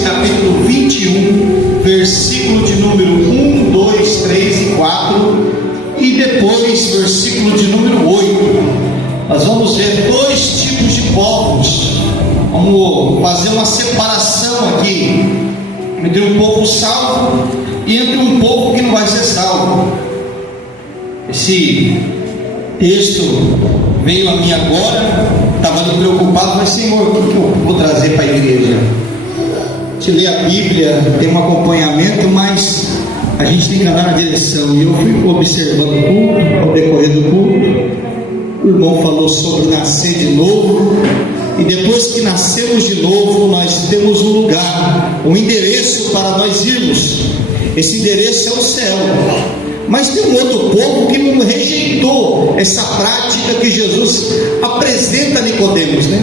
capítulo 21, versículo de número 1, 2, 3 e 4, e depois versículo de número 8. Nós vamos ver dois tipos de povos. Vamos fazer uma separação aqui entre um povo salvo e entre um povo que não vai ser salvo. Esse texto veio a mim agora, estava ali preocupado, mas Senhor, o que eu vou trazer para a igreja? Te ler a Bíblia, tem um acompanhamento, mas a gente tem que andar na direção. E eu fui observando tudo ao decorrer do culto. O irmão falou sobre nascer de novo, e depois que nascemos de novo, nós temos um lugar, um endereço para nós irmos. Esse endereço é o céu. Mas tem um outro povo que não rejeitou essa prática que Jesus apresenta a Nicodemos, né?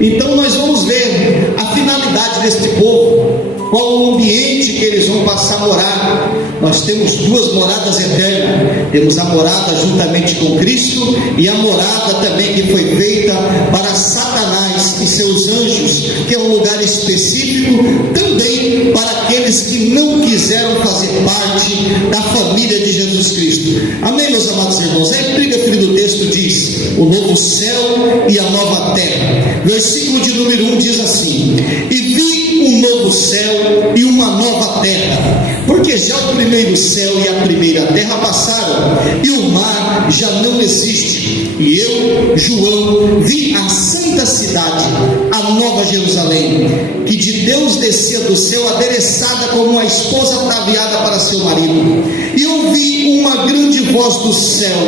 Então nós vamos ver a finalidade deste povo, qual o ambiente que eles vão passar a morar. Nós temos duas moradas eternas. Temos a morada juntamente com Cristo, e a morada também que foi feita para Satanás e seus anjos, que é um lugar específico também para aqueles que não quiseram fazer parte da família de Jesus Cristo. Amém, meus amados irmãos? A epígrafe do texto diz: o novo céu e a nova terra. Versículo de número 1 diz assim: e vi um novo céu e uma nova terra, porque já o primeiro céu e a primeira terra passaram, e o mar já não existe. E eu, João, vi a santa cidade, a nova Jerusalém, que de Deus descia do céu, adereçada como uma esposa ataviada para seu marido. E ouvi uma grande voz do céu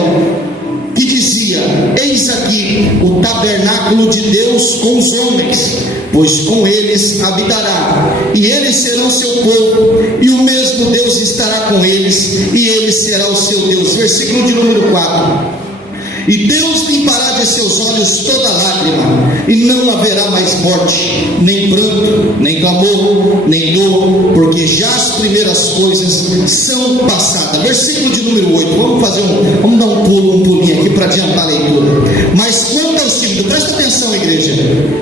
que dizia: eis aqui o tabernáculo de Deus com os homens, pois com eles habitará, e eles serão seu povo, e o mesmo Deus estará com eles, e ele será o seu Deus. Versículo de número 4: e Deus limpará de seus olhos toda lágrima, e não haverá mais morte, nem pranto, nem clamor, nem dor, porque já as primeiras coisas são passadas. Versículo de número 8, vamos dar um pulinho aqui para adiantar a leitura. Mas quanto aos tímidos, presta atenção, igreja.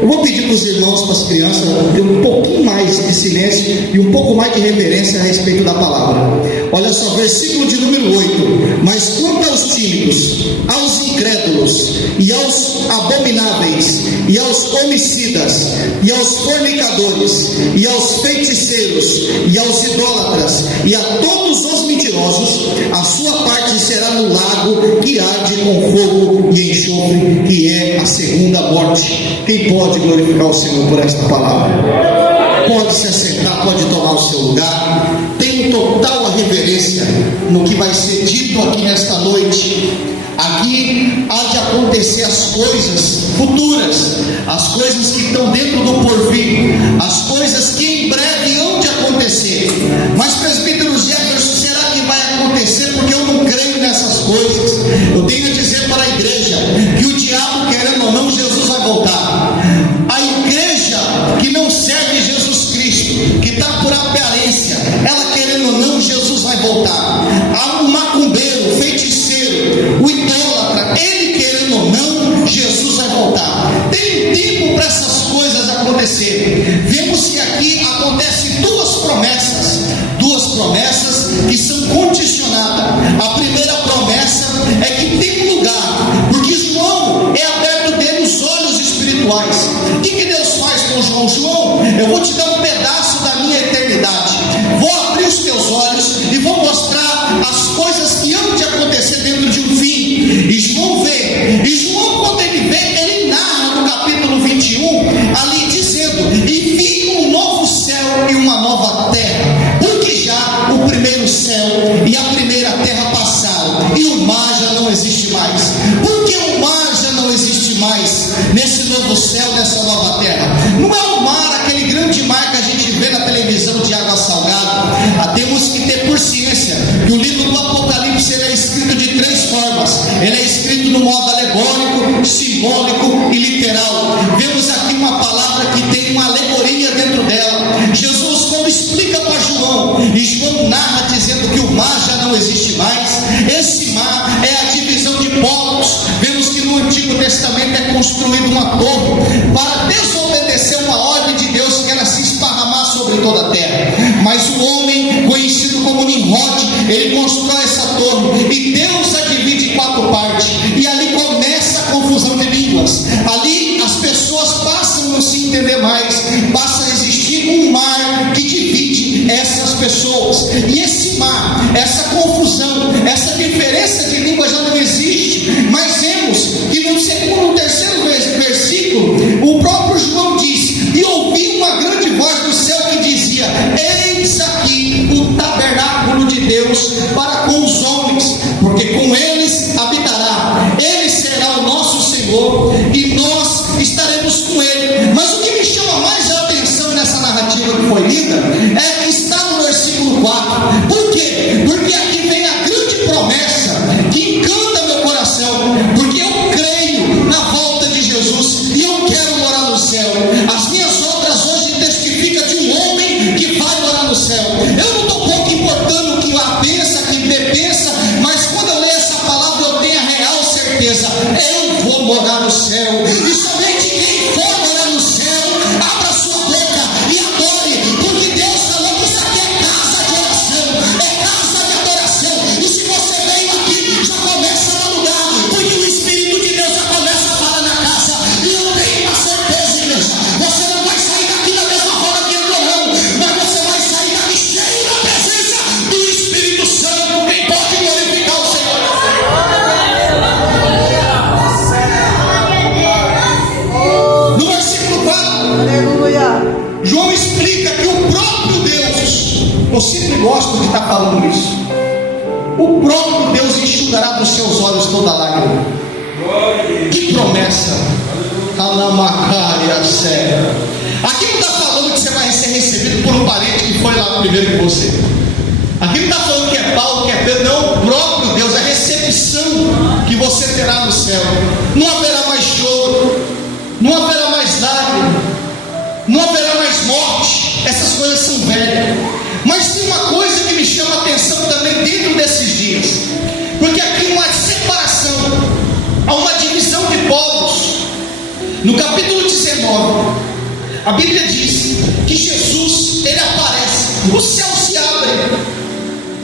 Eu vou pedir para os irmãos, para as crianças, ter um pouquinho mais de silêncio e um pouco mais de reverência a respeito da palavra. Olha só, versículo de número 8: mas quanto aos tímidos, aos incrédulos, e aos abomináveis, e aos homicidas, e aos fornicadores, e aos feiticeiros, e aos idólatras, e a todos os mentirosos, a sua parte será no lago que arde com fogo e enxofre, que é a segunda morte. Quem pode glorificar o Senhor por esta palavra? Pode se assentar, pode tomar o seu lugar. Tenho total reverência no que vai ser dito aqui nesta noite. Aqui há de acontecer as coisas futuras, as coisas que estão dentro do porvir, as coisas que em breve hão de acontecer. Mas, presbítero Jefferson, será que vai acontecer? Porque eu não creio nessas coisas. Eu tenho a dizer para a igreja que o diabo, querendo ou não, Jesus vai voltar. A igreja que não serve Jesus Cristo, que está por aparência, ela querendo ou não, Jesus vai voltar. Há um macumbeiro, feiticeiro, o idólatra, ele querendo ou não, Jesus vai voltar. Tem tempo para essas coisas acontecer. Vemos que aqui acontecem duas promessas que são condicionadas. A primeira promessa é que tem um lugar, porque João é aberto dele os olhos espirituais. O que Deus faz com João? João, eu vou te dar um pedaço da minha eternidade, vou abrir os teus olhos e vou mostrar as coisas que hão de acontecer dentro de um fim. E João vê, e João, quando ele vê, ele narra no capítulo 21, ali dizendo: e vi um novo céu e uma nova terra, porque já o primeiro céu e a primeira terra passaram, e o mar já não existe mais. Por que o mar já não existe mais nesse novo céu, nessa nova terra? Não é o mar, aquele grande mar entender mais, passa a existir um mar que divide essas pessoas. E esse mar, essa confusão, essa diferença de língua já não existe. Mas vemos que no terceiro versículo, o próprio João diz: e ouvi uma grande voz do céu que dizia: eis aqui o tabernáculo de Deus para com os homens, porque com eles habitará, ele será o nosso Senhor e nós estaremos com ele. Mas o que me chama mais a atenção nessa narrativa que foi lida é que está no versículo 4. Por quê? Porque aqui vem a grande promessa que encanta meu coração, porque eu creio na volta de Jesus e eu quero morar no céu. As minhas obras hoje testificam de um homem que vai morar no céu. Eu não estou pouco importando o que A pensa, que B pensa, mas quando eu leio essa palavra eu tenho a real certeza: eu vou morar no céu. E somente quem for morar no céu, abra sua boca e adore, porque Deus falou que isso aqui é casa de oração, é casa de adoração. E se você veio aqui, já começa no lugar, porque o Espírito de Deus já começa a falar na casa. E eu tenho uma certeza, igreja: você não vai sair daqui da mesma forma que entrou, não, mas você vai sair daqui cheio da presença do Espírito Santo. Quem pode glorificar o Senhor? No versículo 4, João explica que o próprio Deus, eu sempre gosto de estar falando isso, o próprio Deus enxugará dos seus olhos toda lágrima. Que promessa! Anamacaria séria. Aqui não está falando que você vai ser recebido por um parente que foi lá primeiro que você. Aqui não está falando que é Paulo, que é Pedro. Não, o próprio Deus, a recepção que você terá no céu. Não haverá mais choro, não haverá mais lágrima, não haverá mais morte. Essas coisas são velhas. Mas tem uma coisa que me chama a atenção também dentro desses dias, porque aqui há uma separação, há uma divisão de povos. No capítulo 19, a Bíblia diz que Jesus, ele aparece, o céu se abre.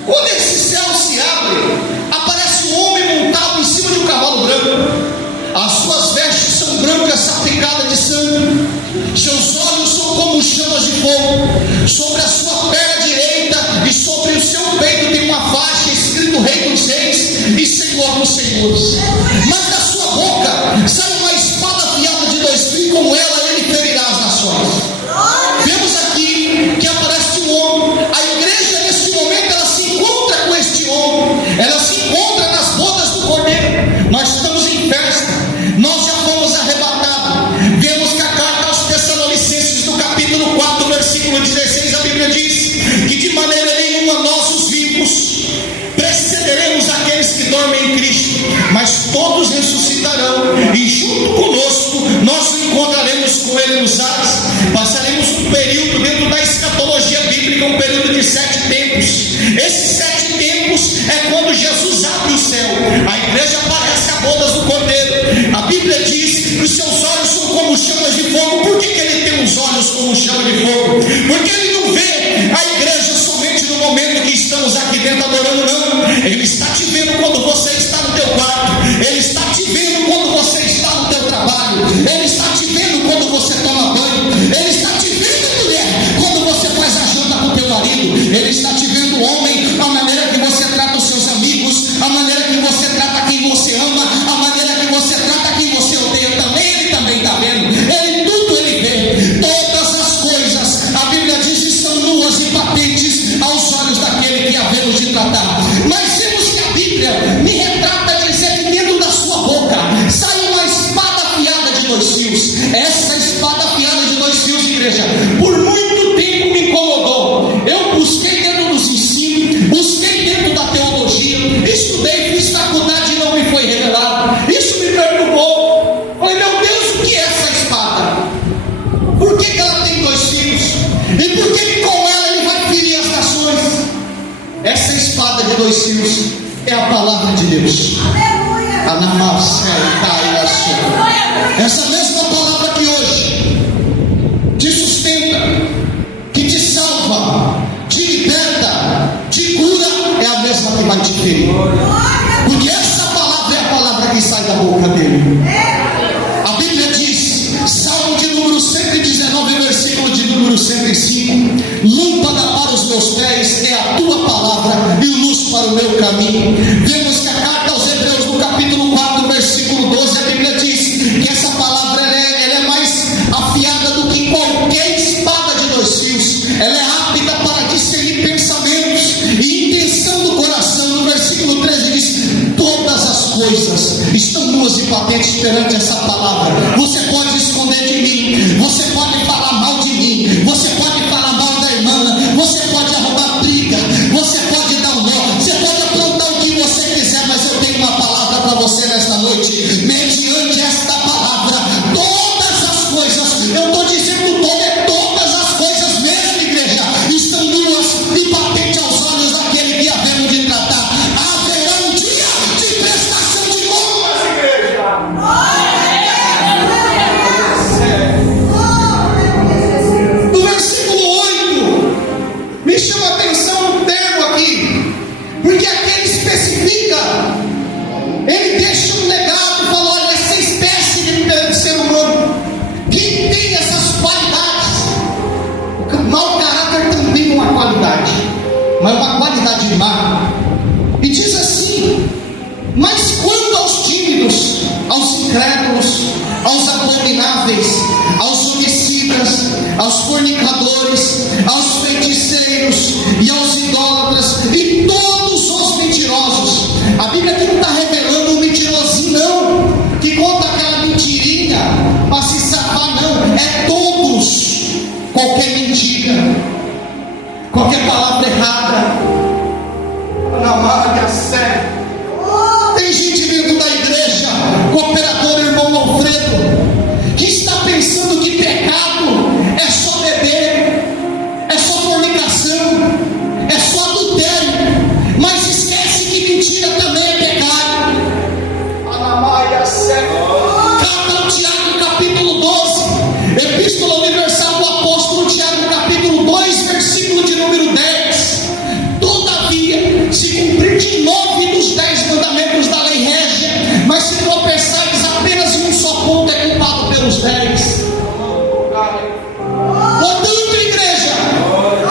Quando esse céu se abre, aparece um homem montado em cima de um cavalo branco. As suas vestes são brancas, salpicadas de sangue. Seus olhos são como chamas de fogo. Sobre a sua perna direita e sobre o seu peito tem uma faixa escrito Rei dos Reis e Senhor dos Senhores. Mas da sua boca sai uma espada afiada de 2 fios, com ela ele ferirá as nações. Vemos aqui que aparece um homem. A igreja nesse momento ela se encontra com este homem. Ela se encontra nas bodas do Cordeiro. Nós estamos em festa. Nós já fomos arrebatados. Vemos que a carta aos Tessalonicenses, no capítulo 4, versículo 16, a Bíblia diz que de maneira nenhuma nós, os vivos, precederemos aqueles que dormem em Cristo, mas todos ressuscitarão e junto conosco nós nos encontraremos com Ele nos ares. Passaremos um período dentro da escatologia bíblica, um período de 7 tempos. Esses 7 tempos é quando Jesus abre o céu, a igreja aparece a bodas do Cordeiro. A Bíblia diz que os seus olhos são como chamas de fogo. Por que ele tem os olhos como chama de fogo? Porque ele não vê a igreja somente no momento que estamos aqui dentro adorando, não. Ele está te vendo quando você está no teu quarto, ele está te vendo quando você está no teu trabalho, ele está te vendo quando você toma banho, ele está te vendo, mulher, quando você faz a janta com o teu marido, ele está te vendo, homem, a maneira que você trata os seus amigos, a maneira que você trata quem você ama, a maneira que você trata quem você odeia também, ele também está vendo. Tudo ele vê, todas as coisas, a Bíblia diz que são nuas e patentes aos olhos daquele que havemos de tratar. Mas vemos que a Bíblia me retrata dizer que dentro da sua boca sai uma espada afiada de 2 fios. Essa espada afiada de 2 fios, igreja, por muito tempo me incomodou. Eu busquei dentro dos ensinos, busquei dentro da teologia, estudei, fiz faculdade e não me foi revelado. Isso me perturbou. Falei, meu Deus, o que é essa espada? Por que ela tem 2 fios? E por que com ela ele vai ferir as nações? Essa espada de 2 fios é a palavra de Deus. Essa mesma palavra que hoje te sustenta, que te salva, te liberta, te cura, é a mesma que vai te ferir. Porque essa palavra é a palavra que sai da boca dele. A Bíblia diz, Salmo de número 119, 105: lâmpada para os meus pés é a tua palavra e luz para o meu caminho. Vemos que a carta aos Hebreus, no capítulo 4, versículo 12, a Bíblia diz que essa palavra ela é mais afiada do que qualquer espada de 2 fios. Ela é apta para discernir pensamentos e intenção do coração. No versículo 13 diz: todas as coisas estão nuas e patentes perante essa palavra. Você pode esconder de mim, você pode falar mal de mim, você pode falar mal da irmã, você pode arrumar briga, você pode dar um nó, você pode aprontar o que você quiser, mas eu tenho uma palavra para você nesta noite. Mediante esta palavra, todas as coisas, eu estou dizendo todas as coisas mesmo, igreja, estão nuas e patentes aos olhos daquele que havemos de tratar. Haverá um dia de prestação de contas, igreja. No versículo 8, me chama a atenção um termo aqui, porque aqui ele especifica, ele deixa um legado e fala: olha, essa espécie de ser humano que tem essas qualidades. O mau caráter também é uma qualidade, mas é uma qualidade má. E diz assim: mas quanto aos tímidos, aos incrédulos, aos abomináveis, aos homicidas, aos fornicadores, aos feiticeiros e aos idólatras e todos os mentirosos. A Bíblia aqui não está revelando um mentirosinho não, que conta aquela mentirinha para se safar, não. É todos. Qualquer mentira, qualquer palavra errada, na marca séria. Tem gente dentro da igreja, cooperador irmão Alfredo, que está pensando que pecado é só beber, é só fornicação, é só adultério, mas esquece que mentira também é pecado. Carta ao Tiago, capítulo 12, Epístola Universal do Apóstolo Tiago, capítulo 2, versículo de número 10. Todavia, se cumprir de 9 dos 10 mandamentos da lei régia, mas se tropeçares apenas em um só ponto, é culpado pelos 10. Portanto, igreja,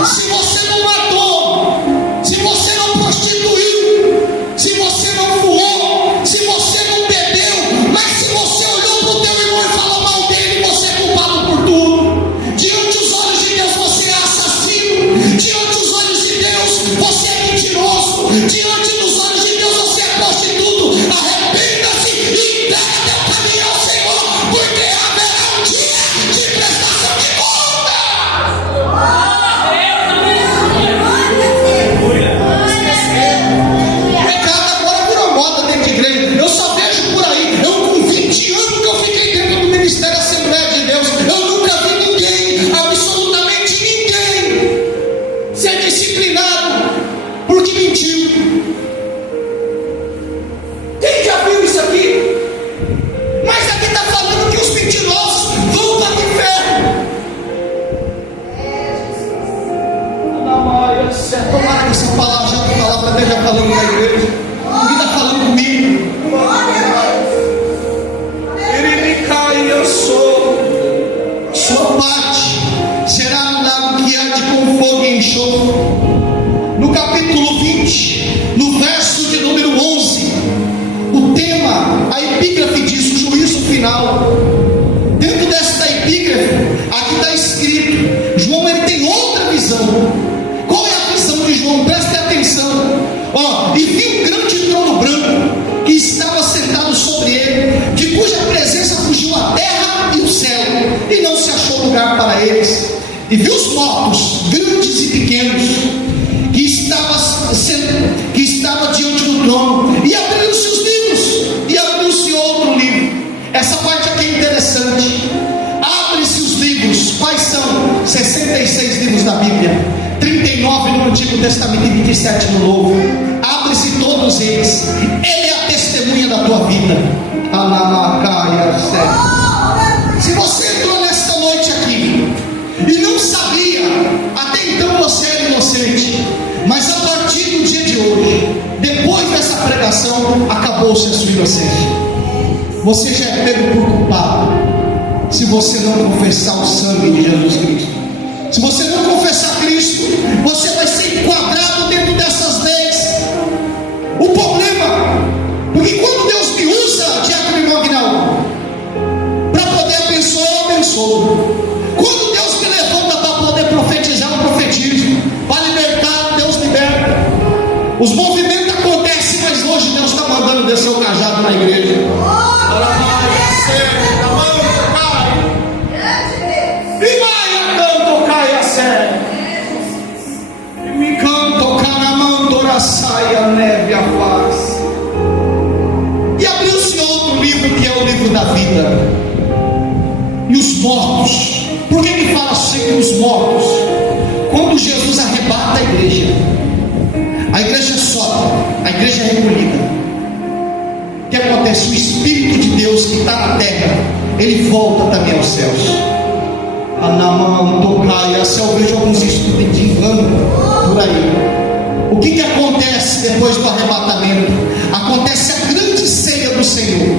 se você não matou, se você não prostituiu, se você não fumou, se você não bebeu, mas se você olhou para o teu irmão e falou mal dele, você é culpado por tudo. Diante dos olhos de Deus você é assassino, diante dos olhos de Deus você é mentiroso, diante dos olhos de Deus você é prostituto. Arrependa-se e entrega teu caminho ao Senhor, porque haverá um dia de prestação de contas. Pecado agora virou moda dentro de igreja. Eu só vejo por aí. Eu com 20 anos que eu fiquei dentro do Ministério Assembleia de Deus, eu nunca vi ninguém, absolutamente ninguém, ser disciplinado porque mentiu. Quem já viu isso aqui? Mas aqui está falando que os mentirosos vão para o inferno. Tomara que essa palavra esteja falando na igreja. O que está falando comigo? Ele me cai, eu sou. Sua parte será um lago que arde com fogo e enxofre. No capítulo 20, no verso de número 11, o tema, a epígrafe diz: o juízo final. Dentro desta epígrafe, aqui está escrito: João ele tem outra visão. Qual é a visão de João? Preste atenção. E vi um grande trono branco que estava sentado sobre ele, de cuja presença fugiu a terra e o céu, e não se achou lugar para eles. E vi os mortos, grandes e pequenos, que estava diante do trono, e abriram-se os livros, e abriu-se outro livro. Essa parte aqui é interessante. Abre-se os livros. Quais são? 66 livros da Bíblia, 39 no Antigo Testamento e 27 no Novo. Abre-se todos eles. Ele é a testemunha da tua vida. Se você entrou nesta noite aqui e não sabia, até então você era inocente, mas a partir do dia de hoje, depois dessa pregação, acabou-se a sua inocência. Você já é pego por culpado se você não confessar o sangue de Jesus Cristo. Se você não confessar Cristo, você vai ser enquadrado dentro dessas leis. O problema, porque quando Deus me usa, Diácono Irmão Aguinaldo, para poder abençoar, eu abençoo. Quando Deus me levanta para poder profetizar, eu profetizo. Para libertar, Deus liberta. Os movimentos acontecem, mas hoje Deus está mandando descer o cajado na igreja. E vai a canto, cai a sério. E me canto, caramando, sai a neve a paz. E abriu-se outro livro, que é o livro da vida. E os mortos. Por que ele fala assim, os mortos? Quando Jesus arrebata a igreja sobe, a igreja é recolhida. O que acontece? O Espírito de Deus que está na terra, ele volta também aos céus. Anamão, tocai, a céu, vejo alguns estudos de engano por aí. O que acontece depois do arrebatamento? Acontece a grande ceia do Senhor,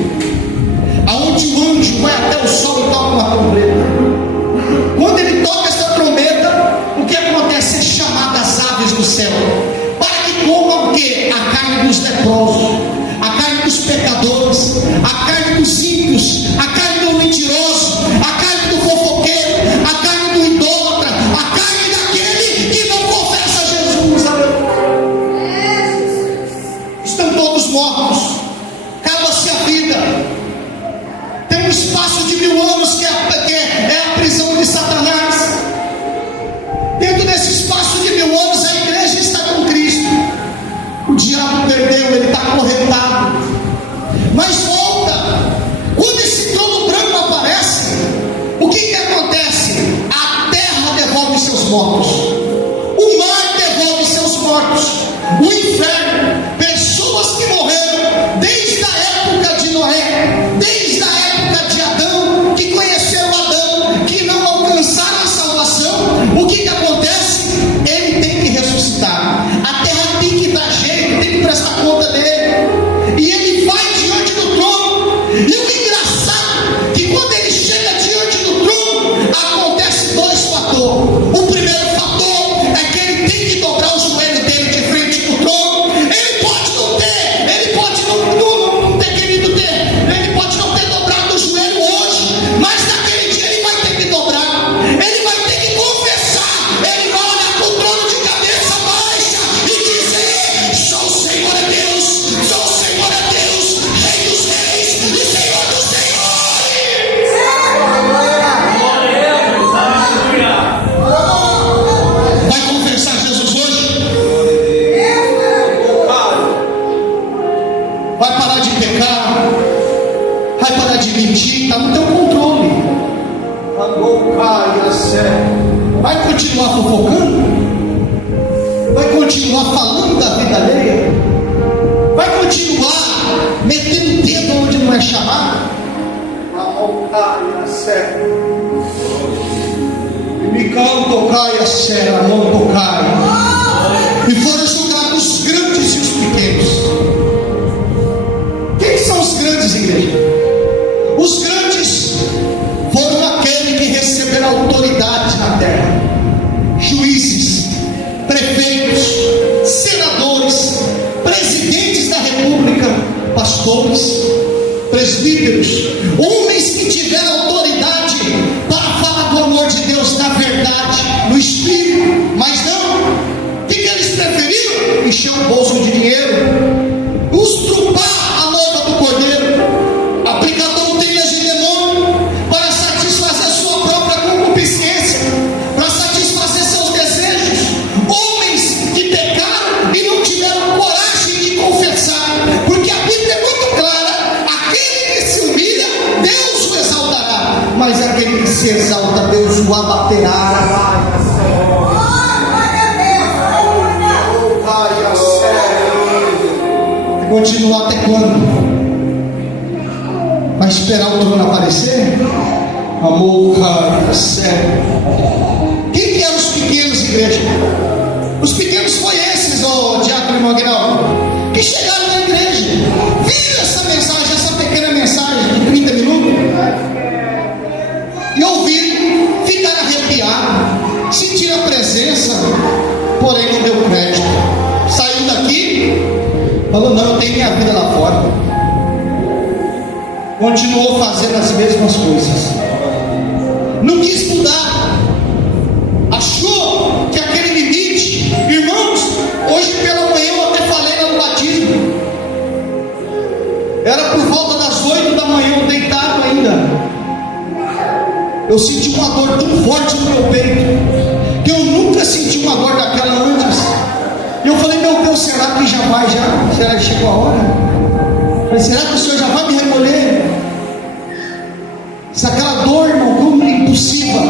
aonde o anjo vai até o sol e toca uma trombeta. Quando ele toca essa trombeta, o que acontece? É chamar as aves do céu, para que comam o que? A carne dos leprosos, a carne dos pecadores, a carne dos ímpios, a carne do mentiroso, a carne do fofoqueiro, a carne do idólatra, a carne daquele que não confessa Jesus. Estão todos mortos, acaba-se a vida. Tem um espaço de 1000 anos que é a prisão de Satanás. Dentro desse espaço de 1000 anos, a igreja está com Cristo. O diabo perdeu, ele está acorrentado. Mas volta. Quando esse trono branco aparece, o que acontece? A terra devolve seus mortos, o mar devolve seus mortos, o inferno, pessoas que morreram desde a época de Noé, desde a época de Adão, que conheceram Adão, que não alcançaram a salvação. O que acontece? Ele tem que ressuscitar, a terra tem que dar jeito, tem que prestar conta dele, e ele vai diante do trono. E o engraçado, que quando ele chega diante do trono, acontece 2 fatores. O primeiro fator é que ele tem que dobrar o joelho dele de frente para o trono. Ele pode não ter querido ter, ele pode não ter dobrado o joelho hoje, mas naquele dia ele vai ter que dobrar, ele vai ter que confessar, ele vai olhar para o trono de cabeça baixa e dizer: sou o Senhor é Deus, sou o Senhor é Deus, Rei dos reis e Senhor dos senhores. Vai confessar Jesus hoje? Vai parar de pecar, vai parar de mentir, está no teu controle. Vai continuar fofocando? Vai continuar falando da vida alheia? Vai continuar metendo o dedo onde não é chamado? Me canto, cai a serra, não tocai. E foram julgados os grandes e os pequenos. Quem são os grandes, igreja? Os grandes foram aqueles que receberam autoridade na terra: juízes, prefeitos, senadores, presidentes da república, pastores, presbíteros, homens que tiveram autoridade para falar do amor de Deus na verdade, no espírito. Mas não, o que eles preferiram? Encher o bolso de dinheiro, usurpar a noiva do cordeiro, aplicar doutrinas de demônio para satisfazer sua própria concupiscência, para satisfazer seus desejos. Homens que pecaram e não tiveram coragem de confessar, porque a Bíblia é muito clara: aquele que se humilha, Deus o exaltará, mas aquele que se exalta, Deus o abaterá. Continuar até quando? Vai esperar o trono aparecer? Amor, cara, sério. Quem que eram os pequenos, igreja? Os pequenos foi esses, ó, Diácono Irmão Aguinaldo, que chegaram na igreja, viram essa mensagem, essa pequena mensagem de 30 minutos, e ouviram, ficaram arrepiados, se continuou fazendo as mesmas coisas. Não quis mudar, achou que aquele limite, irmãos, hoje pela manhã eu até falei no batismo, era por volta das 8 da manhã, eu deitado ainda, eu senti uma dor tão forte no meu peito, que eu nunca senti uma dor daquela antes. E eu falei, meu Deus, será que já vai, será que chegou a hora? Eu falei, será que o Senhor já vai me recolher? Se aquela dor, irmão, como impulsiva,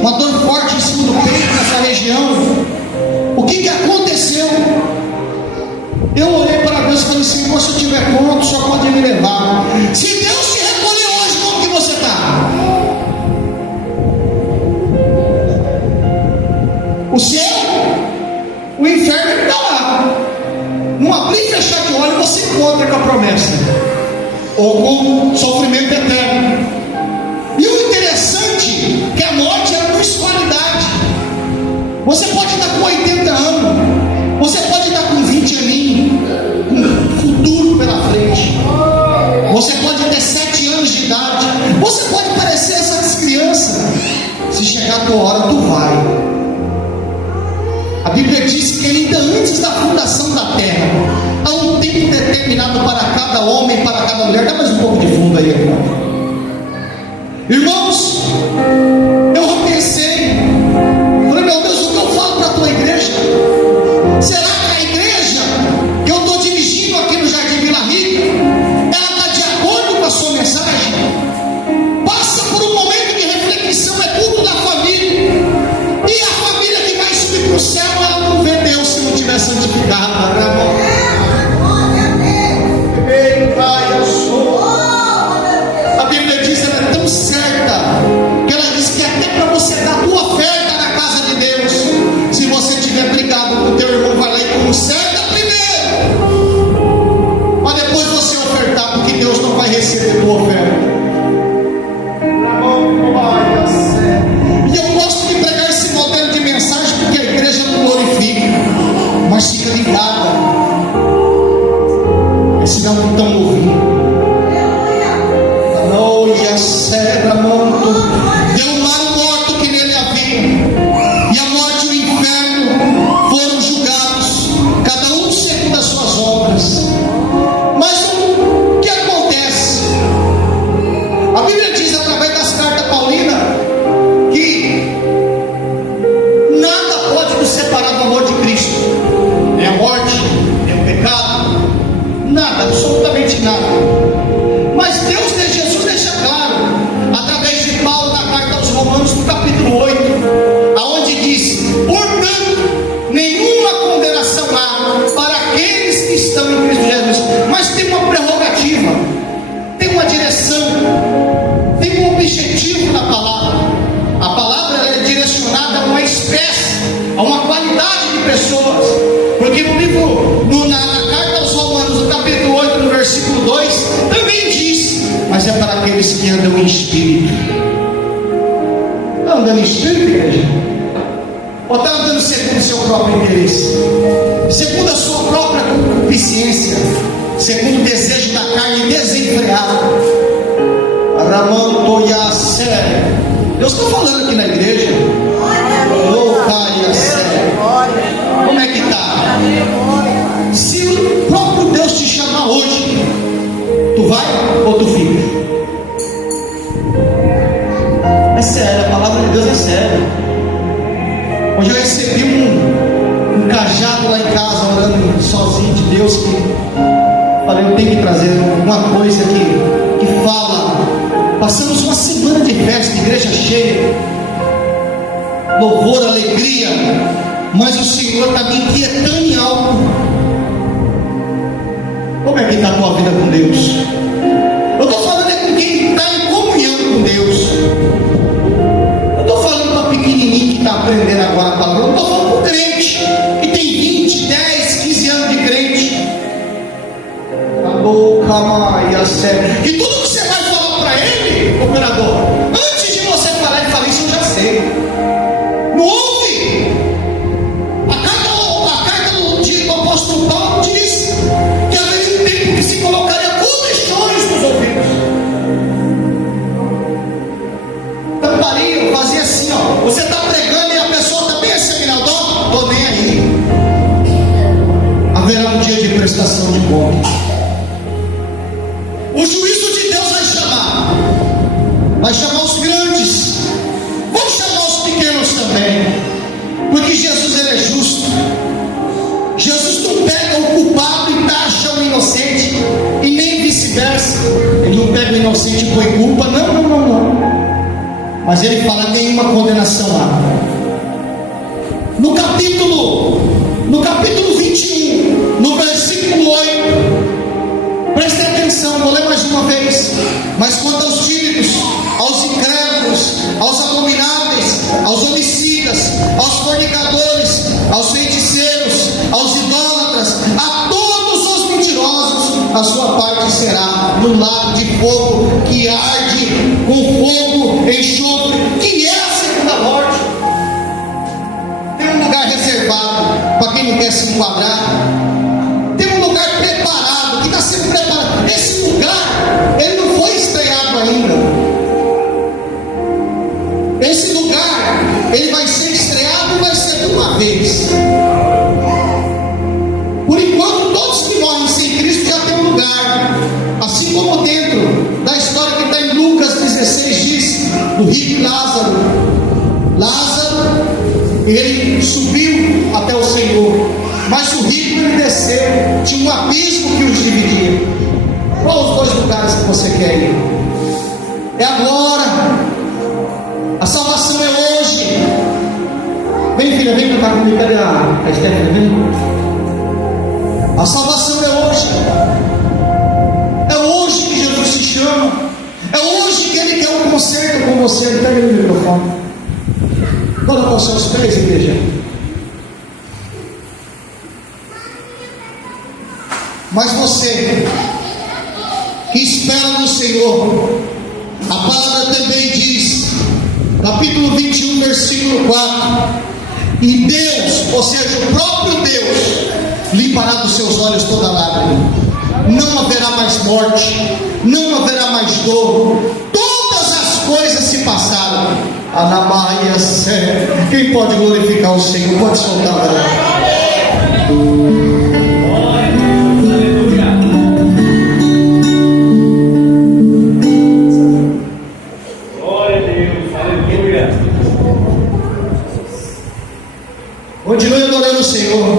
uma dor forte em cima do peito, nessa região, o que aconteceu? Eu olhei para Deus e falei, Senhor, se eu estiver pronto, só pode me levar. Se Deus te recolher hoje, como que você está? O céu, o inferno está lá. Num abrir e fechar de olho, você encontra com a promessa, ou com sofrimento eterno. E o interessante é que a morte era por escolaridade. Você pode estar com 80 anos, você pode estar com 20 aninhos, com um futuro pela frente. Você pode ter 7 anos de idade, você pode parecer essas crianças. Se chegar a tua hora, tu vai. A Bíblia diz que ainda antes da fundação da terra, há um tempo determinado para cada homem, para cada mulher. Dá mais um pouco de fundo aí, irmão. Irmãos, eu pensei, falei, meu Deus, o que eu falo para a tua igreja? Será que a igreja que eu estou dirigindo aqui no Jardim Vila Rica, ela está de acordo com a sua mensagem? Passa por um momento de reflexão, é culto da família, e a família que vai subir para o céu, ela não vê Deus se não tiver santificado. A Bíblia diz, ela é tão certa, que ela diz que até para você dar a tua oferta na casa de Deus, se você tiver brigado com o teu irmão, vai lá e conserta primeiro, mas depois você ofertar, porque Deus não vai receber a tua oferta. E eu gosto de pregar esse modelo de mensagem, porque a igreja não glorifica, mas fica ligada, senão não estão ouvindo. Deu um mar morto que nele havia, e a morte e o inferno foram julgados, cada um segundo as suas obras. Mas o que acontece? A Bíblia diz através das cartas paulinas que nada pode nos separar do amor de Cristo, nem a morte, nem o pecado, nada, absolutamente nada. Mas Deus de Jesus deixa claro, através de Paulo na carta aos Romanos, no capítulo 8, aonde diz, portanto, nenhuma condenação há para aqueles que estão em Cristo Jesus. Mas tem uma prerrogativa, tem uma direção, tem um objetivo na palavra. A palavra é direcionada a uma espécie, a uma qualidade de pessoas, porque no livro, na carta aos Romanos, no capítulo 8, no versículo 2, também diz, mas é para aqueles que andam em espírito. Está andando em espírito, igreja? Ou está andando segundo o seu próprio interesse, segundo a sua própria concupiscência, segundo o desejo da carne desenfreado? Deus está falando aqui na igreja. Como é que está? Se o próprio Deus te chamar hoje, tu vai ou tu fica? É sério, a palavra de Deus é séria. Hoje eu recebi um cajado lá em casa, orando sozinho de Deus, que falei, eu tenho que trazer uma coisa que fala. Passamos uma semana de festa, igreja cheia, louvor, alegria, mas o Senhor está me inquietando em algo. Como é que está a tua vida com Deus? Eu estou falando com quem está em comunhão com Deus. Eu estou falando para pequenininho que está aprendendo agora a palavra. Eu estou falando para o crente que tem 20, 10, 15 anos de crente. E tudo que você vai falar para ele, operador, antes de você falar, ele fala, isso eu já sei. Não ouve? A carta do apóstolo Paulo diz que haveria um tempo que se colocaria comichões nos ouvidos. vai chamar os grandes, vão chamar os pequenos também, porque Jesus ele é justo. Jesus não pega o culpado e taxa o inocente, e nem vice-versa. Ele não pega o inocente e põe culpa, não. Mas ele fala: nenhuma condenação há. No capítulo 21, no versículo 8, prestem atenção, vou ler mais uma vez. Mas quanto aos tímidos, aos incrédulos, aos abomináveis, aos homicidas, aos fornicadores, aos feiticeiros, aos idólatras, a todos os mentirosos, a sua parte será no lago de fogo que arde com fogo e enxofre, que é a segunda morte. Tem um lugar reservado para quem não quer se enquadrar. Tem um lugar preparado, que está sendo preparado. Esse lugar, ele não foi estreado ainda. Esse lugar, ele vai ser estreado e vai ser de uma vez. Por enquanto, todos que morrem sem Cristo já tem um lugar. Assim como dentro da história que está em Lucas 16 diz, do rico e Lázaro. Lázaro, ele subiu até o Senhor, mas o rico ele desceu. Tinha um abismo que os dividia. Qual os dois lugares que você quer ir? É agora. A salvação é hoje. Vem, filha, vem cantar comigo. Cadê a Stephanie? Vem. A salvação é hoje. É hoje que Jesus te chama. É hoje que Ele quer um concerto com você. Pega aí o microfone. Coloca os seus pés, igreja. Mas você que espera no Senhor, a palavra também diz, capítulo 21, versículo 4: e Deus, ou seja, o próprio Deus, limpará dos seus olhos toda lágrima. Não haverá mais morte, não haverá mais dor, todas as coisas se passaram. Anamaia, quem pode glorificar o Senhor? Pode soltar a glória. Continue adorando o Senhor.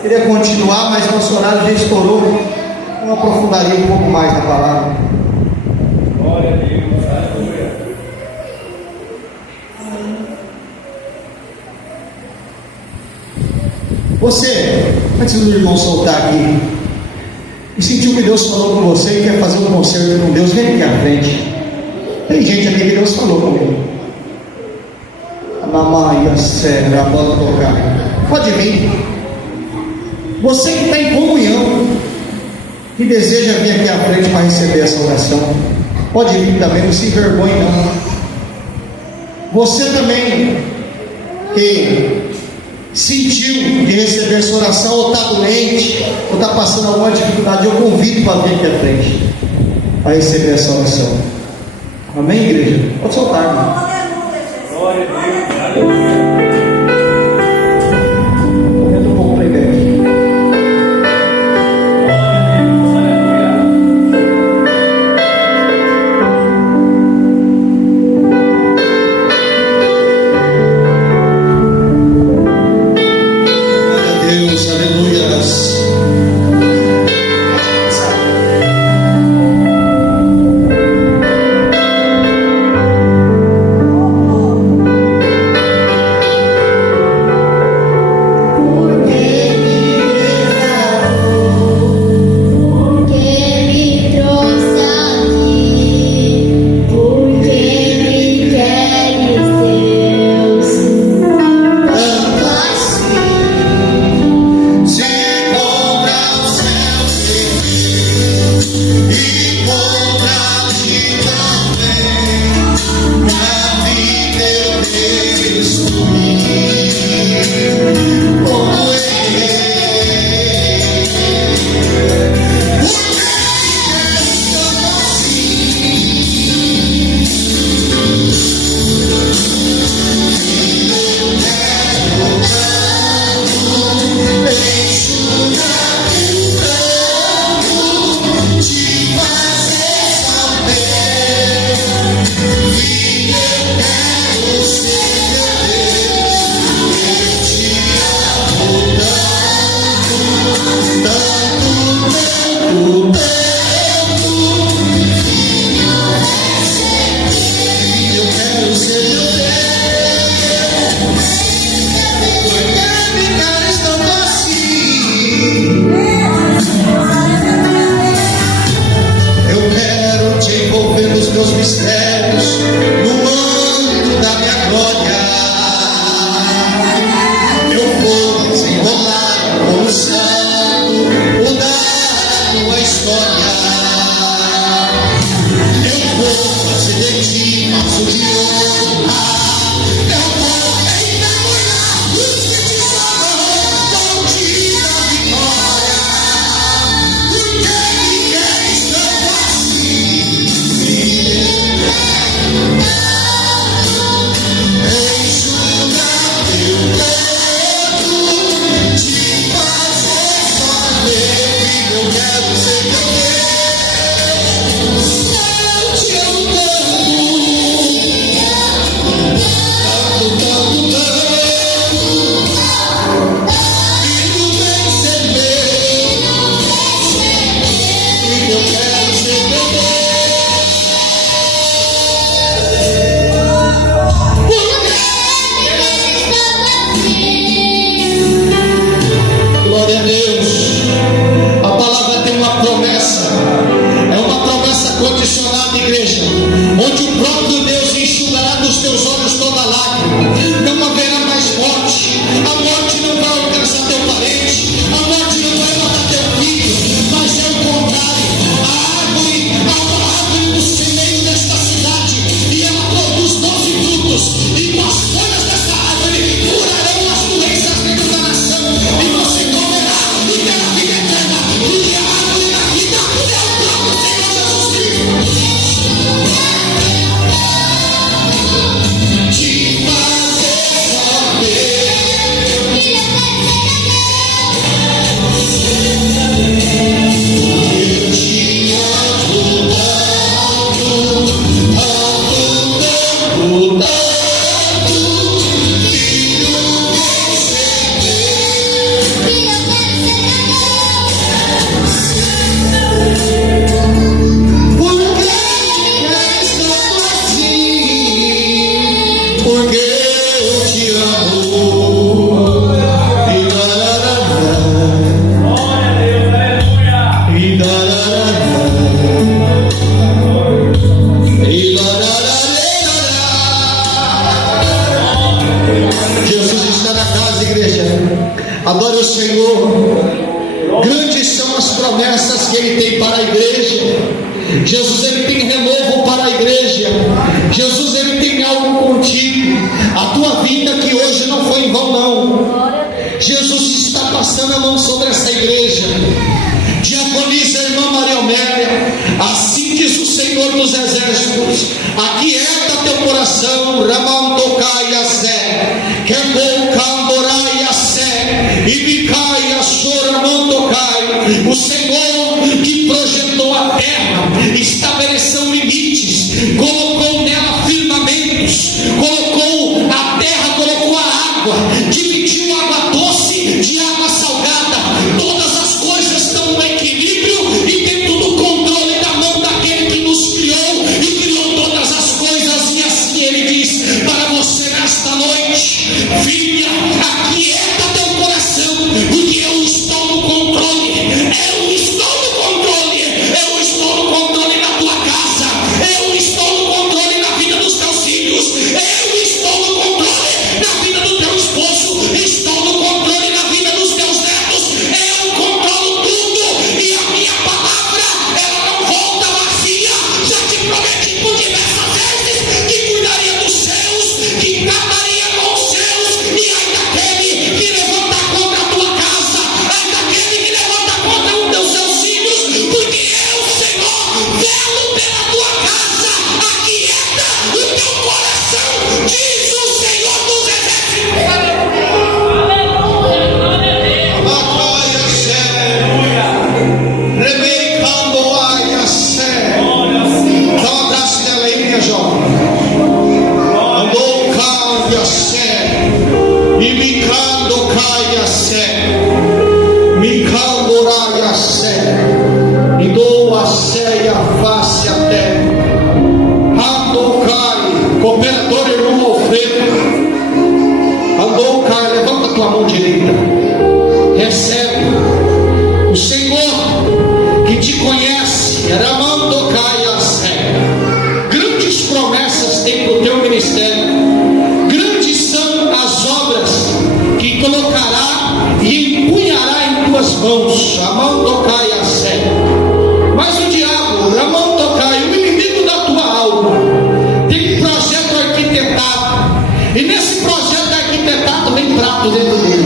Queria continuar, mas nosso horário já estourou. Eu aprofundaria um pouco mais na palavra. Glória a Deus. Aleluia. Você, antes do irmão soltar aqui, e sentiu que Deus falou com você e quer fazer um concerto com Deus, vem aqui à frente. Tem gente aqui que Deus falou comigo. Maia, sério, a bola tocar. Pode vir. Você que está em comunhão, que deseja vir aqui à frente para receber essa oração, pode vir também, não se envergonhe não. Você também que sentiu de receber essa oração, ou está doente, ou está passando alguma dificuldade, eu convido para vir aqui à frente para receber essa oração. Amém, igreja? Pode soltar, irmão. Glória a Deus. Aleluia. Aumenta um pouco para ele aqui. Glória a Deus, aleluia. quero ser teu Deus. Por que me queres tanto assim? Eu quero te envolver nos meus mistérios, no manto da minha glória. Eu vou desenrolar com o santo, mudar a tua história. Eu vou fazer de ti passo de honra. Eu vou envergonhar os que te amam, vou te dar vitória. Por que me queres tanto assim? Enxuga teu rosto, te fazer só meu filho. Eu quero ser teu Deus. Eu te amo tanto, tanto, tanto. Filho, vem ser meu. Filho, eu quero ser teu Glória a Deus. A palavra tem uma promessa. É uma promessa condicionada, igreja, onde o próprio Deus enxugará dos teus olhos toda lágrima. Não haverá mais morte. A morte não vai alcançar teu parente. A morte não vai matar teu filho. Mas é o contrário. Há uma árvore no semeio desta cidade, e ela produz 12 frutos. E com as folhas dessa árvore curarão as doenças dentro da nação. E você comerá e terá vida eterna. Porque a árvore da vida é o próprio Senhor Jesus Cristo. Te fazer saber. Eu te amo tanto, tanto, tanto, tanto. Filho, vem ser Por que me queres tanto assim? Porque eu te amo. E dararara, e dararara, e dararara. Jesus está na casa, igreja. Adore o Senhor. Grandes são as promessas que Ele tem para a igreja. Jesus, Ele tem renovo para a igreja. Jesus, Ele tem algo contigo. A tua vida aqui hoje não foi em vão, não. Jesus está passando a mão sobre essa igreja. Diagoniza a irmã Maria Amélia. Assim diz o Senhor dos Exércitos: aquieta teu coração, Ramandocai a Sé, Kebou Candorai a Sé, Ibicai a Soramandocai. O Senhor que projetou a terra, estabeleceu limites, colocou nela firmamentos, colocou a terra, colocou a água, dividiu água doce de água salgada. Todas as coisas estão no equilíbrio e dentro do controle da mão daquele que nos criou e criou todas as coisas. E assim Ele diz para você nesta noite: filha, aquieta teu coração, porque eu estou no controle. Eu estou no controle. Eu estou no controle da tua casa. Eu estou no controle na vida dos teus filhos. Eu estou no controle na vida do teu esposo. Estou no controle na vida dos teus netos. Eu controlo tudo. E a minha palavra, ela não volta vazia. Já te prometi por diversas vezes que cuidaria dos seus, que trataria com os seus, e ainda cooperador, irmão Alfredo. Andou, cara, levanta a tua mão direita. Recebe. O Senhor que te conhece, grandes promessas tem para o teu ministério. Grandes são as obras que colocará e empunhará em tuas mãos. Mas o diabo, o inimigo da tua alma, tem um projeto arquitetado. E nesse projeto arquitetado vem prato dentro dele.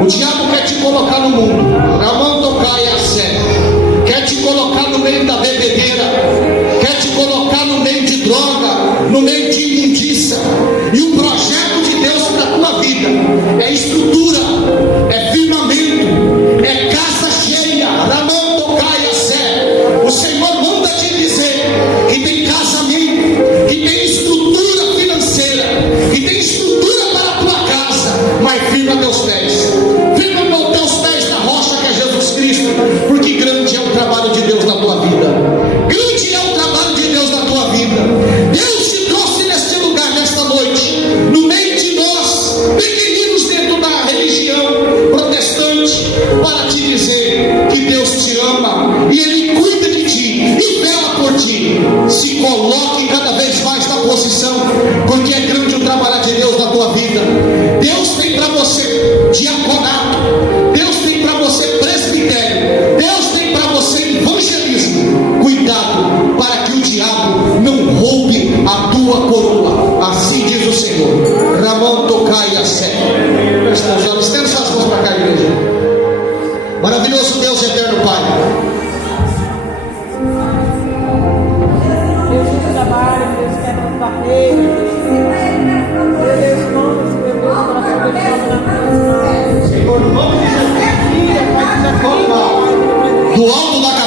O diabo quer te colocar no mundo. Quer te colocar no meio da bebedeira. Quer te colocar no meio de droga, no meio de imundícia. E o projeto de Deus para a tua vida é estrutura, é firmamento, é casa cheia. O Senhor manda te dizer que tem casamento, que tem estrutura financeira, que tem estrutura para a tua casa. Mas firma teus pés. Firma teus pés na rocha que é Jesus Cristo. Porque grande é o trabalho de Deus na tua vida. Grande é o trabalho de Deus na tua vida. Deus te trouxe neste lugar, nesta noite, no meio de nós, pequeninos dentro da religião protestante, para te dizer que Deus te ama e Ele cuida de ti e vela por ti. Se coloque cada vez mais na posição, porque é grande o trabalho de Deus na tua vida. Deus tem para você diaconato, Deus tem para você presbitério, Deus tem para você evangelismo. Cuidado para que o diabo não roube a tua coroa. Assim diz o Senhor. Ramon tocai a sé. Estenda suas mãos para cá, igreja. Maravilhoso Deus eterno Pai. Deus te trabalha, Deus quebra as barreiras. Deus manda, Senhor Deus, para poder chamar na Senhor, no nome de Jesus, do alto da